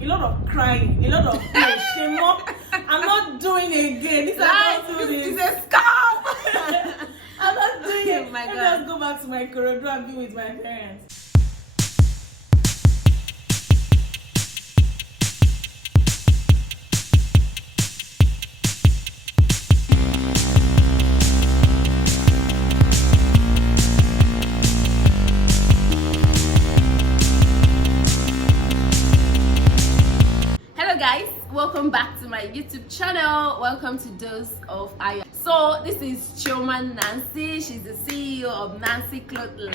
a lot of crying, a lot of shame up. I'm not doing it again. This is a scam. I'm not doing it. Oh my God. Let me just go back to my Ikorodu and be with my parents. Guys, welcome back to my YouTube channel. Welcome to Dose of Iron. So this is Chioma Nancy. She's the CEO of Nancy Clothline.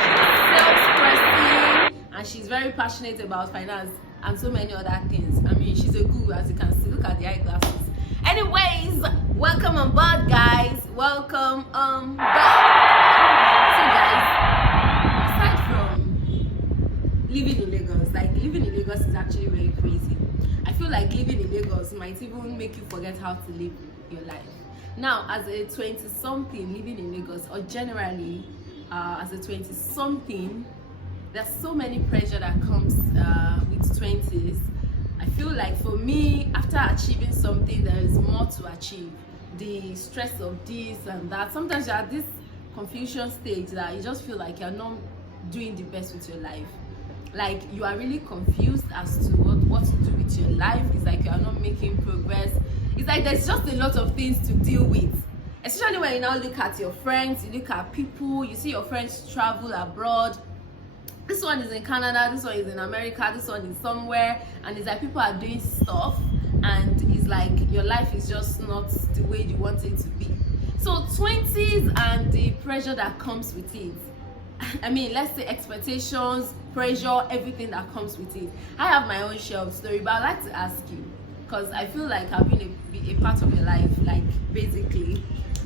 She's salesperson and she's very passionate about finance and so many other things. I mean, she's a guru, as you can see. Look at the eyeglasses. Anyways, welcome on board, guys. Welcome on board. So guys, aside from living in Lagos, like living in Lagos is actually very crazy. I feel like living in Lagos might even make you forget how to live your life. Now, as a 20-something living in Lagos, or generally as a 20-something, there's so many pressure that comes with 20s. I feel like for me, after achieving something, there is more to achieve. The stress of this and that. Sometimes you're at this confusion stage that you just feel like you're not doing the best with your life. Like you are really confused as to what to do with your life. It's like you are not making progress. It's like there's just a lot of things to deal with, especially when you now look at your friends, you look at people, you see your friends travel abroad. This one is in Canada, this one is in America, this one is somewhere, and it's like people are doing stuff and it's like your life is just not the way you want it to be. So 20s and the pressure that comes with it. I mean, let's say expectations, pressure, everything that comes with it. I have my own share of story, but I'd like to ask you, because I feel like I've been a part of your life. Like basically,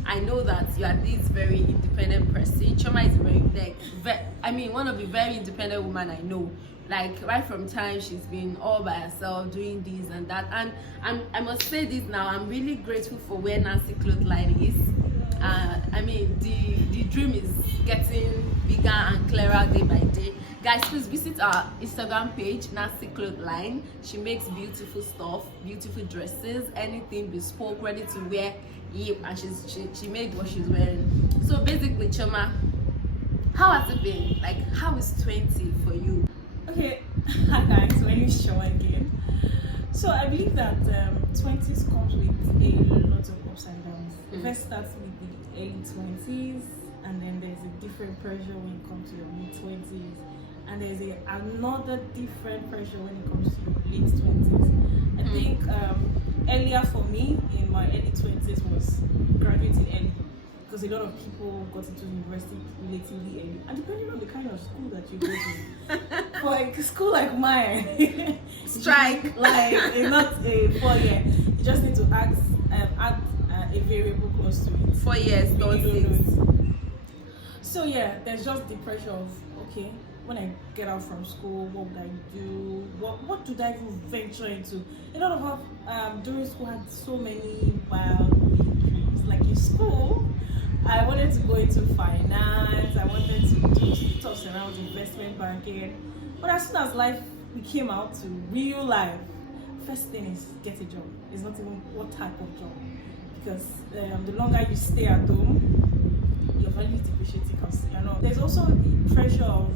I know that you are this very independent person. Chioma is one of the very independent women I know. Like right from time she's been all by herself doing this and that. And I must say this now, I'm really grateful for where Nancy Clothline is. I mean, the dream is getting bigger and clearer day by day. Guys, please visit our Instagram page, Nancy Clothline. She makes beautiful stuff, beautiful dresses, anything bespoke, ready to wear. Yep, and she made what she's wearing. So basically, Chioma, how has it been? Like, how is 20 for you? Okay, hi guys, my name is Chioma again. So I believe that 20s comes with a lot of ups and downs. It first starts with the early 20s, and then there's a different pressure when it comes to your mid 20s, and there's another different pressure when it comes to your late 20s. I think earlier for me in my early 20s was graduating early, because a lot of people got into university relatively early, and depending on the kind of school that you go to, for a school like mine, strike like not a 4-year, you just need to add a variable close to it. 4 years, don't it. So yeah, there's just the pressure of, okay, when I get out from school, what would I do? What do I even venture into? A lot of us during school had so many wild big dreams. Like in school, I wanted to go into finance, I wanted to do stuff around investment banking. But as soon as life came out to real life, first thing is get a job. It's not even what type of job. Because the longer you stay at home, your value is depreciating. Because there's also the pressure of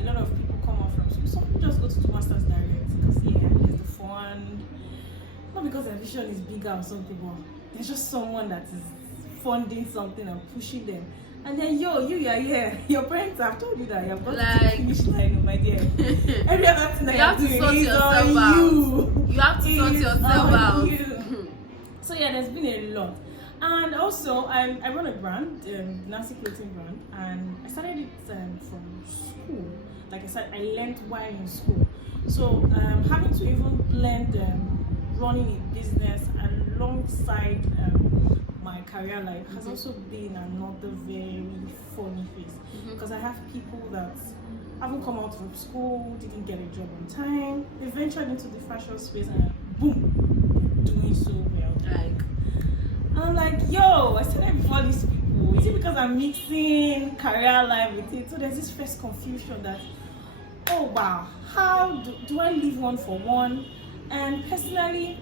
a lot of people come out from school. Some people just go to do masters direct because there's the fund. Not because their vision is bigger or something, but there's just someone that is funding something and pushing them. And then you are here. Your parents have told you that you have got to the finish line, my dear. Every other thing that you have to sort yourself out. You have to sort yourself out. So yeah, there's been a lot. And also, I run a brand, Nancy Clothing brand, and I started it from school. Like I said, I learned while in school. So having to even blend running a business alongside my career life has also been another very funny phase. Because I have people that haven't come out from school, didn't get a job on time, they ventured into the fashion space and boom, doing so well. And I'm like, yo, I said that before these people. Is it because I'm mixing career life with it? So there's this first confusion that oh wow, how do I leave one for one? And personally,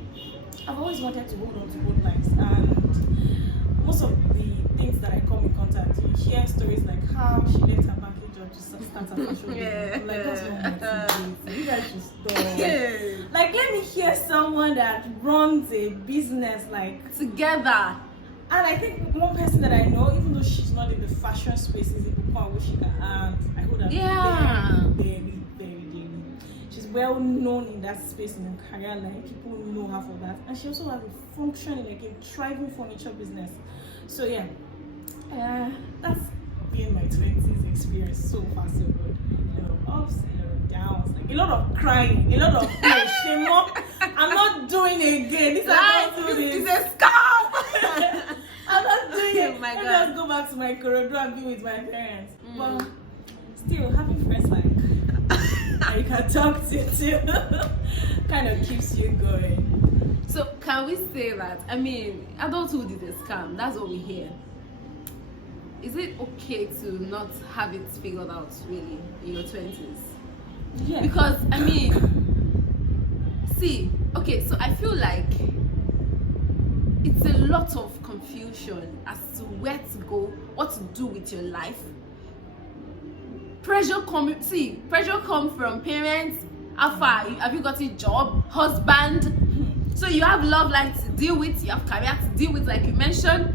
I've always wanted to hold on to both lives, and most of the things that I come in contact, you hear stories like how she left her banking job to start a fashion business. I'm like, that's not my thing. You guys should stop. Like, let me hear someone that runs a business like together. And I think one person that I know, even though she's not in the fashion space, is in the point where she can earn. I hold her very. She's well known in that space in her career line. People know her for that, and she also has a function in like a thriving furniture business. So yeah, that's been my 20s experience so far, so good. A lot of ups, a lot of downs, like a lot of crying, a lot of shame up. I'm not doing it again. This It's a scam. I'm not doing it. Oh my God. Maybe I'll go back to my corridor and be with my parents. But still, having friends like you can talk to too kind of keeps you going. So can we say that, I mean, adulthood is a scam, that's what we hear. Is it okay to not have it figured out really in your 20s? Yeah. Because I mean, see, okay, so I feel like it's a lot of confusion as to where to go, what to do with your life. Pressure come from parents. How far have you got a job, husband? So you have love life to deal with, you have career to deal with, like you mentioned.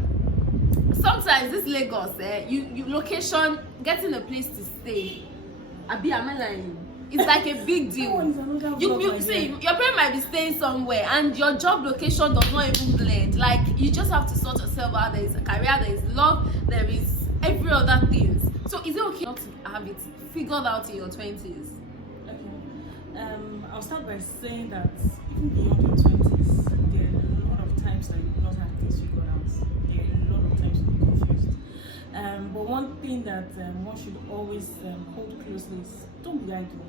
Sometimes this Lagos, you location, getting a place to stay. Abi, am I lying? It's like a big deal. You see, your parent might be staying somewhere, and your job location does not even blend. Like, you just have to sort yourself out. There is a career, there is love, there is every other thing. So is it okay not to have it figured out in your 20s? Okay. I'll start by saying that even beyond your 20s, there are a lot of times that you do not have things figured out. There are a lot of times to be confused. But one thing that one should always hold closely is don't be idle.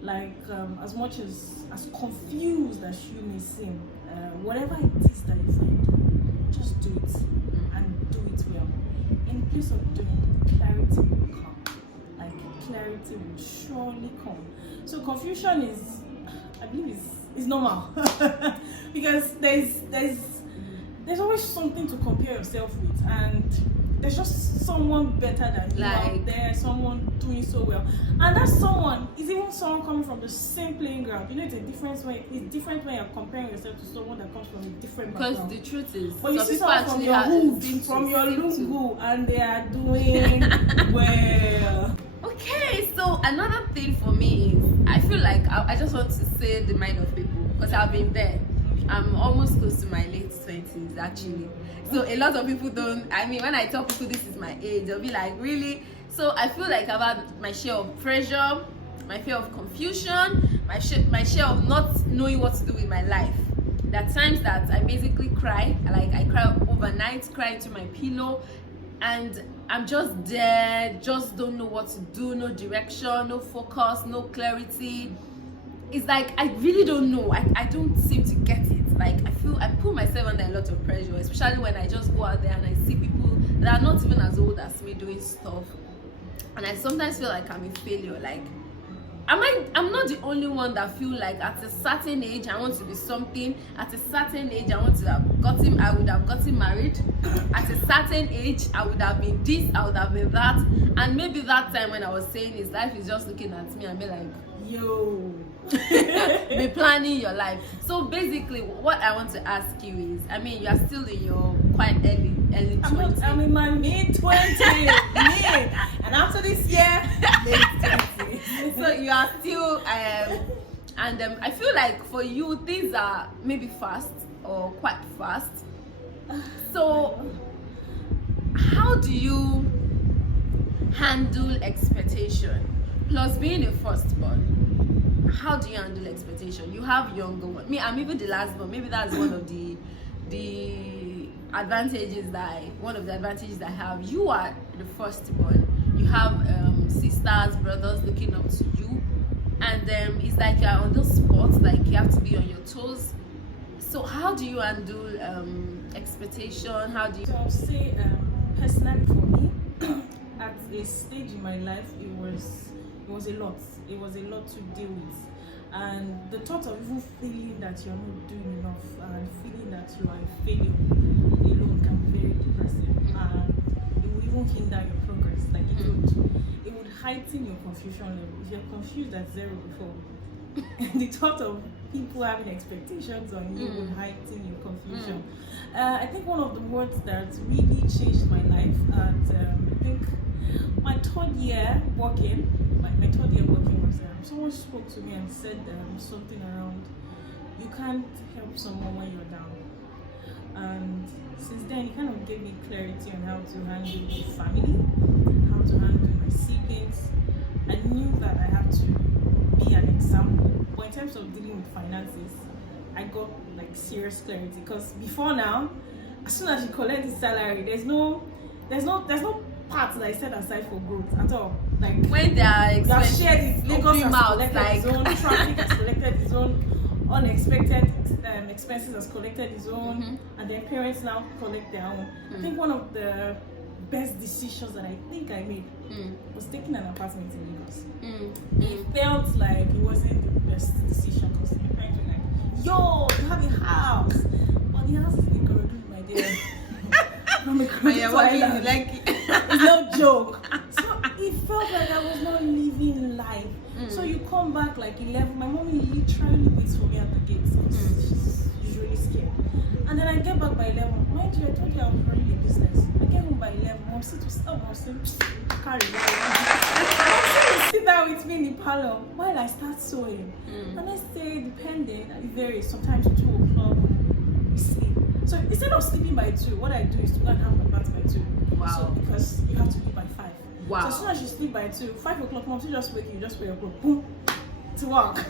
Like, as much as confused as you may seem, whatever it is that you find, just do it and do it well. In place of doing it, clarity will come. Like, clarity will surely come. So confusion is, I believe, is normal because there's always something to compare yourself with, and there's just someone better than you out there, someone doing so well, and that someone is even someone coming from the same playing ground. You know, it's different when you're comparing yourself to someone that comes from a different background. Because the truth is, but you see someone from your hood, from your lungu, and they are doing well. Okay, so another thing for me is, I feel like I just want to say the mind of people, because I've been there. I'm almost close to my late 20s actually. So a lot of people don't, I mean, when I tell people this is my age, they'll be like, really? So I feel like I've had my share of pressure, my fear of confusion, my share of not knowing what to do with my life. There are times that I basically cry, like I cry overnight, cry into my pillow, and I'm just there, just don't know what to do, no direction, no focus, no clarity. It's like I really don't know. I don't seem to get it. Like, I feel I put myself under a lot of pressure, especially when I just go out there and I see people that are not even as old as me doing stuff, and I sometimes feel like I'm a failure. Like, I'm not the only one that feel like at a certain age I want to be something. At a certain age I would have gotten married. At a certain age I would have been this, I would have been that. And maybe that time when I was saying his life is just looking at me and be like, yo, be planning your life. So basically what I want to ask you is, I mean, you are still in your quite early 20s. I'm in my mid-20s. And after this year, mid-20s. So you are still and I feel like for you things are maybe fast or quite fast. So how do you handle expectation? Plus being a firstborn, how do you handle expectation? You have younger one. Me, I'm even the last born. Maybe that's one of the advantages one of the advantages I have. You are the firstborn. You have sisters, brothers looking up to you, and it's like you're on the spot, like you have to be on your toes. So how do you handle expectation? How do you? So I'll say, personally for me, at a stage in my life, it was It was a lot. It was a lot to deal with. And the thought of even feeling that you're not doing enough and feeling that you are a failure alone can be very depressing. And it will even hinder your progress. Like it would heighten your confusion level. If you're confused at zero before, the thought of people having expectations on you would heighten your confusion. I think one of the words that really changed my life at I think my third year working was someone spoke to me and said something around, you can't help someone when you're down. And since then, it kind of gave me clarity on how to handle the family, how to handle my siblings. I knew that I had to be an example. But in terms of dealing with finances, I got like serious clarity, because before now, as soon as you collect the salary, there's no part that is set aside for growth at all. Like when they are expenses, shared it. Lagos has collected like... its own, traffic has collected its own, unexpected expenses has collected its own, and their parents now collect their own. I think one of the best decisions that I think I made was taking an apartment in Lagos. It felt like it wasn't the best decision, because my parents were like, yo, you have a house, but the house is in Ikorodu, my dear. It's no joke. So it felt like I was not living life. So you come back like 11. My mommy literally waits for me at the gate. She's usually scared. And then I get back by 11. Mind you, I told you I was running a business. I get home by 11. Mom said to stop. Mom said, carry that. Sit down with me in the parlor while I start sewing. And I stay depending. It varies. Sometimes 2 o'clock we sleep. So instead of sleeping by 2, what I do is to go and have my bath by 2. Wow. So because you have to be by 5. Wow. So as soon as you sleep by 2, 5 o'clock, mom, she just wake you, just wear your clothes, boom, to work.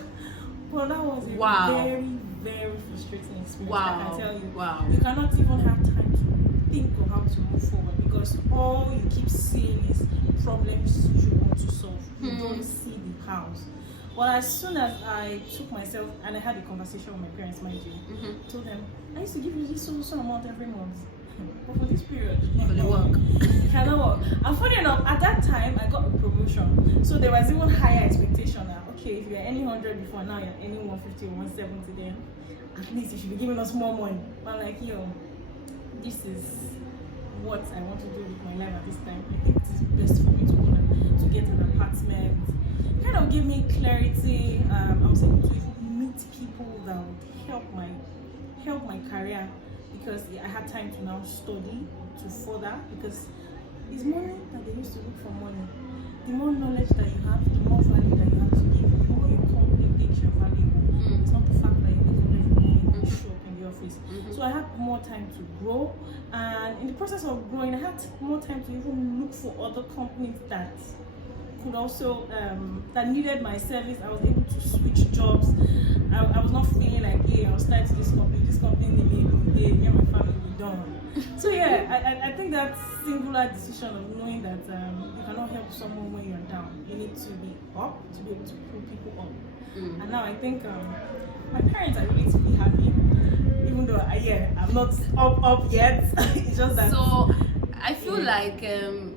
But that was a very, very frustrating experience. Wow. I can tell you. Wow. You cannot even have time to think of how to move forward, because all you keep seeing is problems you want to solve. You don't see the hows. Well, as soon as I took myself, and I had a conversation with my parents, mind you, told them, I used to give you this so amount every month. But for this period, it cannot work. And funny enough, at that time, I got a promotion. So there was even higher expectation that, okay, if you're earning 100 before, now you're earning 150 or 170, then at least you should be giving us more money. But like, yo, this is what I want to do with my life at this time. I think it is best for me to get an apartment. It kind of gave me clarity. I was able to meet people that would help my career, because I had time to now study to further, because it's money that they used to look for money. The more knowledge that you have, the more value that you have to give, the more your company thinks you're valuable. It's not the fact that you make a little money and you show up in the office. So I had more time to grow, and in the process of growing, I had more time to even look for other companies that could also that needed my service. I was able to switch jobs. I was not feeling like, hey, I'll start this company need me, me and my family will be done. So yeah, I think that singular decision of knowing that you cannot help someone when you're down. You need to be up to be able to pull people up. And now I think my parents are really to be happy, even though I'm not up yet. It's just that. So I feel like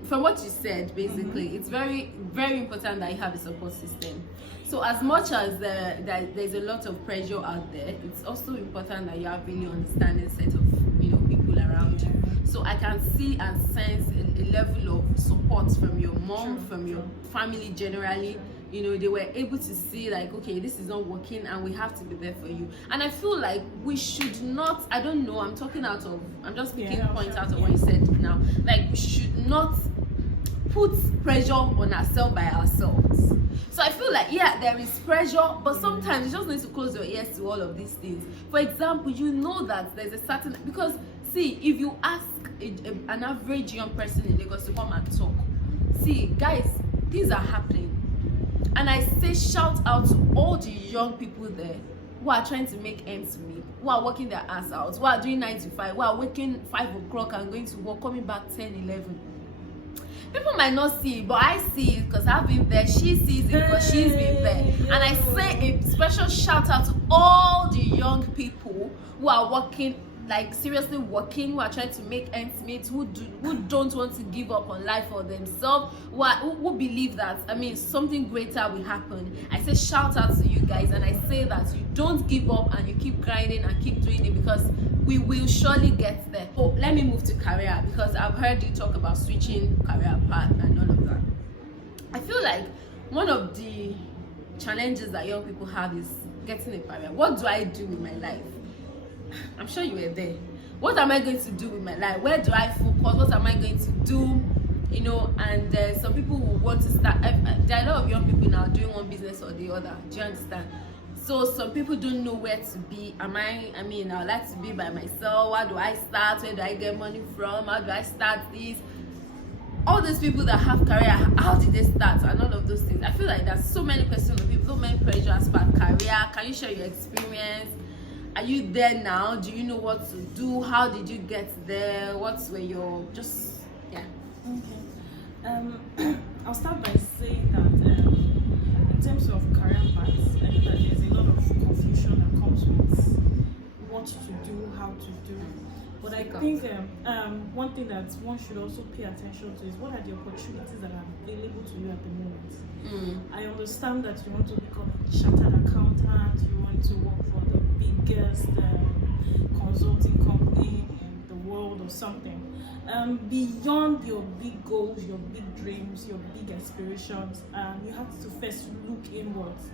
from what you said, basically, it's very, very important that you have a support system. So as much as there's a lot of pressure out there, it's also important that you have really understanding set of people around you. So I can see and sense a level of support from your mom, from your family generally. They were able to see like, okay, this is not working and we have to be there for you. And I feel like we should not, I don't know, I'm just picking points out of what you said now. Like, we should not put pressure on ourselves by ourselves. So I feel like, there is pressure, but sometimes you just need to close your ears to all of these things. For example, that there's a certain, because see, if you ask an average young person in Lagos to come and talk, see, guys, things are happening. And I say shout out to all the young people there who are trying to make ends meet, who are working their ass out, who are doing 9 to 5, who are waking 5 o'clock and going to work, coming back 10, 11. People might not see it, but I see it because I've been there. She sees it because she's been there. And I say a special shout out to all the young people who are working like seriously working, who are trying to make ends meet, who don't want to give up on life for themselves, who believe that something greater will happen. I say shout out to you guys, and I say that you don't give up and you keep grinding and keep doing it, because we will surely get there. Oh, let me move to career, because I've heard you talk about switching career path and all of that. I feel like one of the challenges that young people have is getting a career. What do I do with my life? I'm sure you were there. What am I going to do with my life? Where do I focus? What am I going to do? And some people will want to start. There are a lot of young people now doing one business or the other. Do you understand? So some people don't know where to be. I would like to be by myself. How do I start? Where do I get money from? How do I start this? All these people that have career, how did they start? And all of those things. I feel like there's so many questions of people, so many pressures about career. Can you share your experience? Are you there now? Do you know what to do? How did you get there? What's where your Okay. I'll start by saying that in terms of career paths, I think that there's a lot of confusion that comes with what to do, how to do. But I think one thing that one should also pay attention to is what are the opportunities that are available to you at the moment. I understand that you want to become a chartered accountant, you want to work for the biggest consulting company in the world or something. Beyond your big goals, your big dreams, your big aspirations, you have to first look inwards.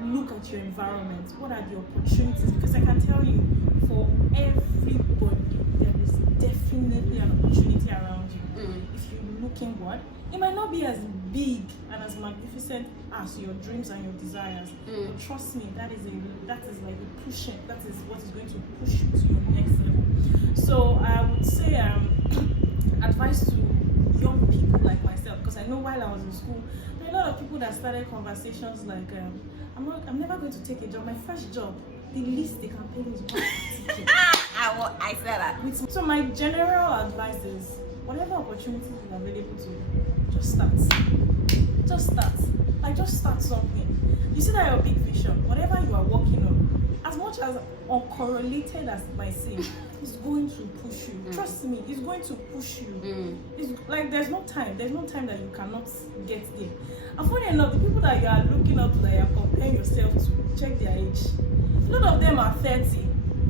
Look at your environment. What are the opportunities? Because I can tell you, for everybody, there is definitely an opportunity around you. If you look inward, it might not be as big and as magnificent as your dreams and your desires. But trust me, that is like a pushing. That is what is going to push you to your next level. So I would say advice to young people like myself, because I know while I was in school, there are a lot of people that started conversations like, I'm never going to take a job. My first job, the least they can pay is $150. I said that. So my general advice is, whatever opportunity is available to you, just start. Just start. Like, just start something. You see that your big vision, whatever you are working on, as much as uncorrelated as it might seem, it's going to push you. Trust me, it's going to push you. It's like there's no time that you cannot get there. And funny enough, the people that you are looking up to, that you are comparing yourself to, check their age. A lot of them are 30,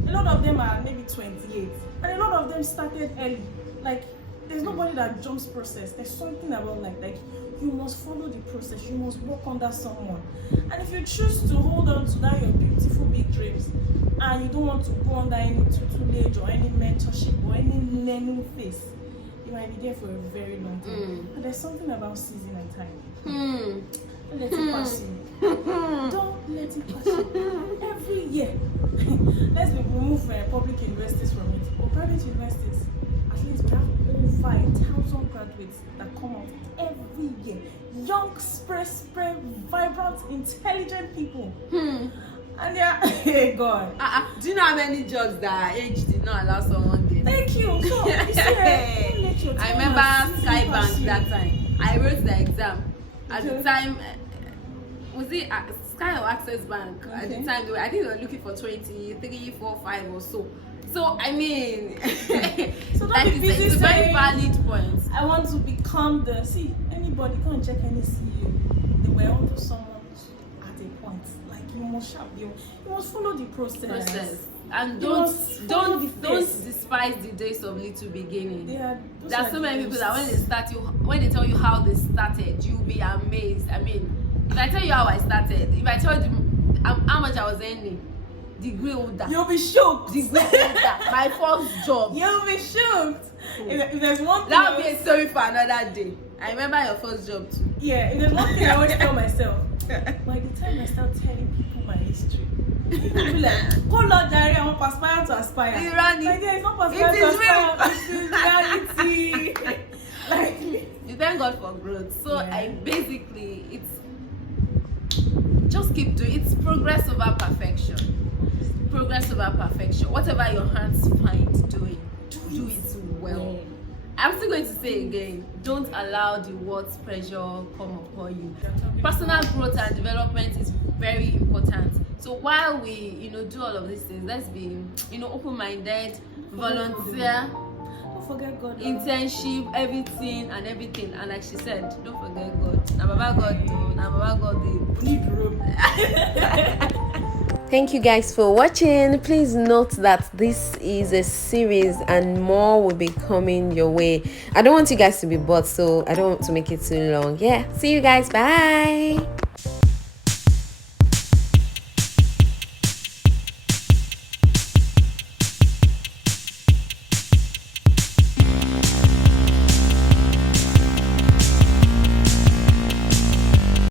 a lot of them are maybe 28, and a lot of them started early. Like, there's nobody that jumps process. There's something about like you must follow the process. You must work under someone. And if you choose to hold on to that your beautiful big dreams, and you don't want to go under any tutelage or any mentorship or any learning phase, you might be there for a very long time. But there's something about season and time. Don't let it pass you. Don't let it pass you. Every year, let's remove public universities from it, or private universities. At least we have over 1,000 graduates that come out every year. Young, spray, vibrant, intelligent people. And they're, hey God. Do you know how many jobs that age did not allow someone to get? Thank you. So, you see, I remember Skybank that time. I wrote the exam. At the time, was it Sky or Access Bank? At the time, I think they were looking for 23, 4, 5 or so. So I mean, so that is a very valid point. I want to become anybody can't check any CEO. They were onto someone at a point. Like, you must follow the process. And don't despise the days of little beginning. There are so many people that when they tell you how they started, you'll be amazed. I mean, if I tell you how I started, if I tell you how much I was earning, degree holder, you'll be shocked. Degree holder, my first job, you'll be shocked. If there's one thing, that would be a story for another day. I remember your first job too. Yeah, if there's one thing I always tell myself, by the time I start telling people my history, people be like, hold on, Jerry, I want to aspire to aspire. Like, yeah, it's not aspire to aspire, it is reality. Like, you thank God for growth. So it's just keep doing. It's progress over perfection. Progress over perfection. Whatever your hands find doing, do it well. I'm still going to say again, don't allow the world's pressure come upon you. Personal growth and development is very important. So while we, do all of these things, let's be, open-minded, volunteer, Don't forget God. internship, everything. And like she said, don't forget God. Now Baba God, now Baba God. Need room. Thank you guys for watching. Please note that this is a series and more will be coming your way. I don't want you guys to be bored, so I don't want to make it too long. Yeah, see you guys. Bye.